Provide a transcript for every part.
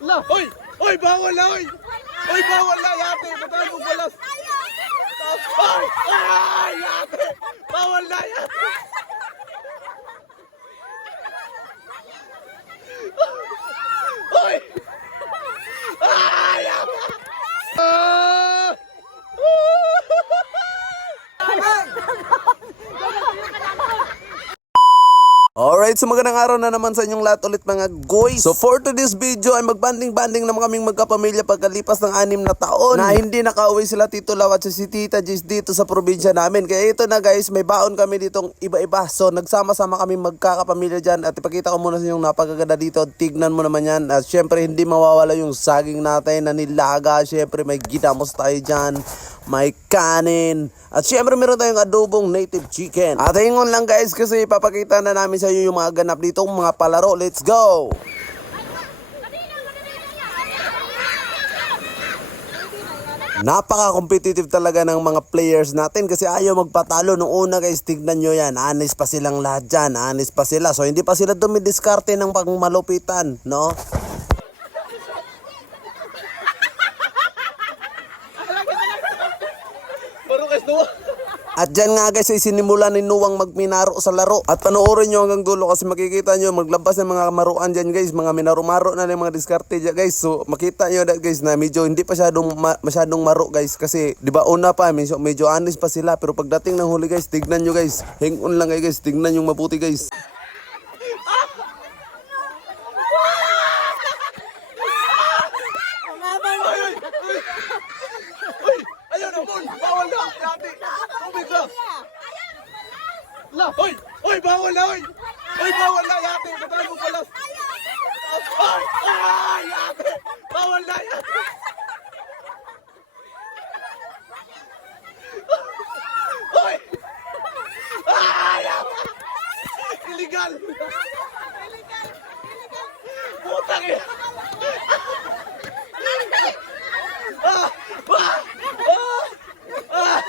La, hoy! Hoy, bawal na, hoy! Hoy, bawal na, yate! Bataan mo balas! Ay! Ay, yate! Bawal na, yate! Hoy! Ay, yate! Ah! Alright, so magandang araw na naman sa inyong lahat ulit mga guys. So for today's video ay magbanding-banding naman kaming magkapamilya pagkalipas ng anim na taon na hindi nakauwi sila Tito Law at si Tita Jis dito sa probinsya namin. Kaya ito na guys, may baon kami ditong iba-iba. So nagsama-sama kami magkakapamilya dyan at ipakita ko muna sa inyong napakaganda dito. Tignan mo naman yan. At syempre hindi mawawala yung saging natin na nilaga. Syempre may ginamos tayo dyan. May kanin. At syempre meron tayong adobong native chicken. At hingon lang guys kasi ipapakita na namin sa inyo yung mga ganap dito, mga palaro. Let's go! Napaka-competitive talaga ng mga players natin kasi ayaw magpatalo. Nung una guys, tignan nyo yan. Anis pa silang lahat dyan. Anis pa sila. So hindi pa sila dumidiskarte ng pangmalupitan. No? At dyan nga guys ay sinimulan ni Nuwang magminaro sa laro. At panoorin nyo hanggang dulo kasi makikita nyo maglabas ng mga maruan dyan guys. Mga minaro-maro na ng mga diskarte dyan guys. So makita nyo that guys na medyo hindi pa masyadong, ma- masyadong maro guys. Kasi di ba una pa medyo, medyo anis pa sila. Pero pagdating ng huli guys, tignan nyo guys. Hang-on lang kayo guys. Tignan yung mabuti guys. Ayun na mon! Bawal na! Yati! Tubig na! La! Hoy! Hoy! Bawal na! Hoy! Hoy! Bawal na! Yati! Bataan mo balas! Ay! Yati! Bawal na! Yati! Hoy! Ay! Yati! Illegal! Putang ina! Ah! Ah! Ah! Ah!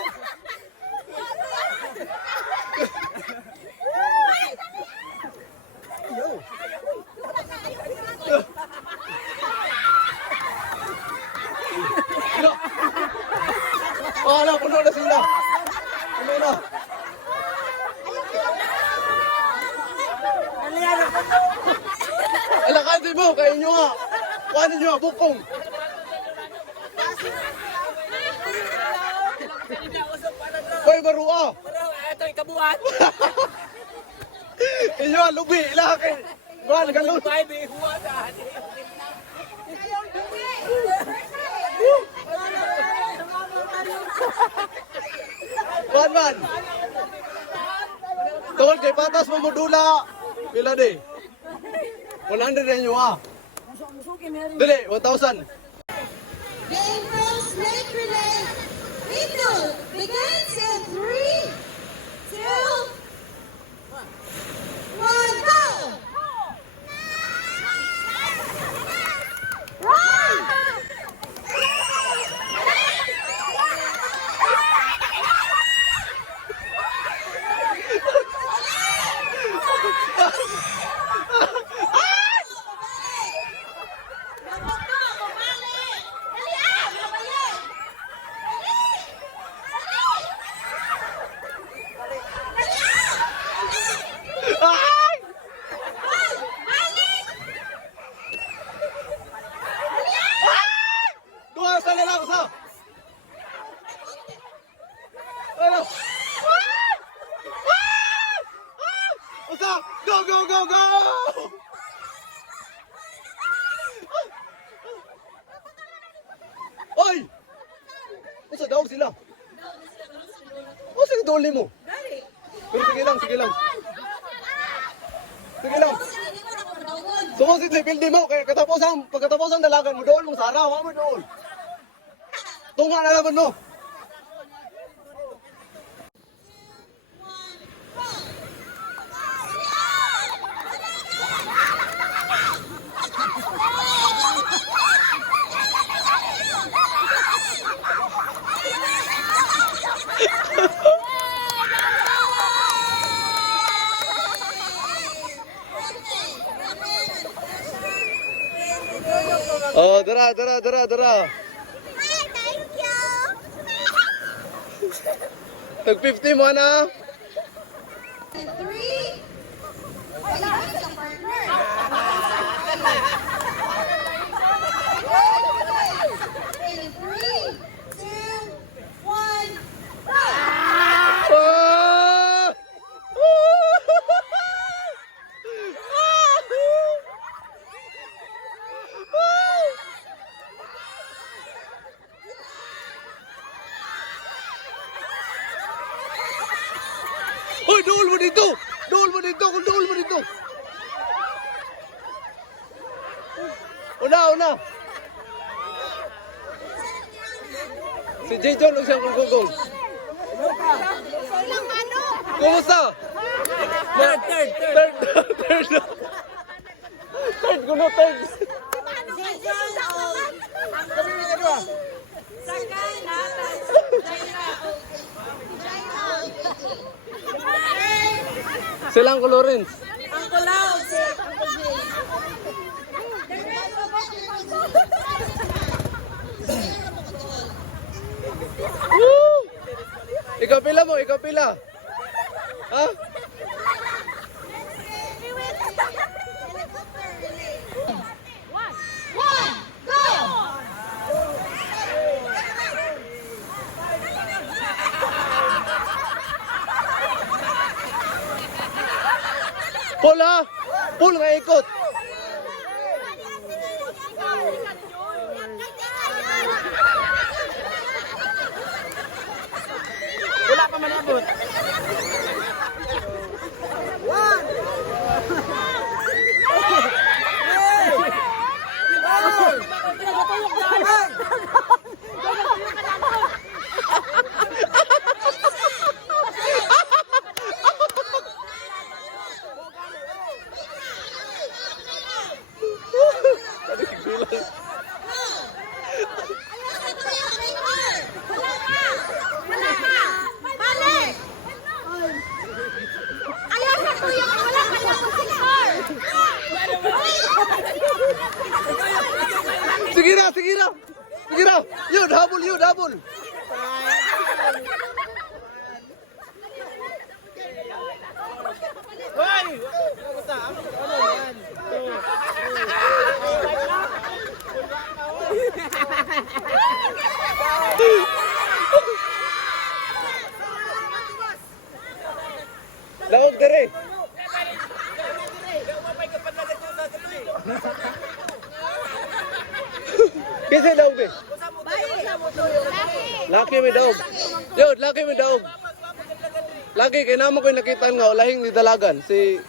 Wala, puno na sila. Puno na. Alakasin mo, kayo nyo nga. Kuhanin nyo bukong. Hoy, barua. Ito yung kabuhat. Inyo, lubi, ilaki. Mahal, galon. Bye, may huwatan. Man, man. Tungkol kay patas mo modula. Pila di? 100 na nyo ah. Dali, 1,000. The Ambrose Lake Relay Window begins in 3, 2, Usa daw sila. O sige doli mo. Pero sige lang, sige lang. Sige lang. Sumusit sa pildi mo, kaya katapos ang pagkatapos ang dalagan mo doon, mong saraw, mo doon. Tunga na naman mo. Dara, dara, dara, dara. Hi, thank you. Tag 50 mo na. Three. Wala sa partner. In three, two, one, go! Ah! Hoy, dool mo dito! Dool mo dito! Kung dool mo dito! Una, una! Si J. John o siyang ano? Kumusta? Third, third, third. Third, third. Third, kuno third. Jason o... Sakay na. Jaina Silang Lawrence. Ang kulaw! Ikaw pila mo, ikaw pila. Ha? One, Pull ha? Pull nga ikot. Wala pa man abot. Wala ka! Wala ka! Balik! Ayaw sa kuya ka! Wala ka lang sa car! Sige na, sige na. Sige na. Yun, habol yun, habol. Hoy! Ano yan? Lawag dere. Kasi daog eh. Laki may daog. Yun, laki may daog. Laki, kaya naman ko yung nakita nga, lahing ni Dalagan. Si...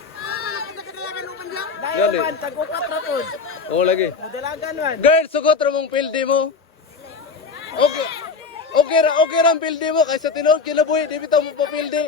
Dahil man, tagukat rapod. Oo, lagi. Madalagan man. Girl, sugot ra mong pildi mo. Okay. Okay ra, okay ra ang pildi mo kaysa tinuod kinabuhi, di bitaw mo pa pildi.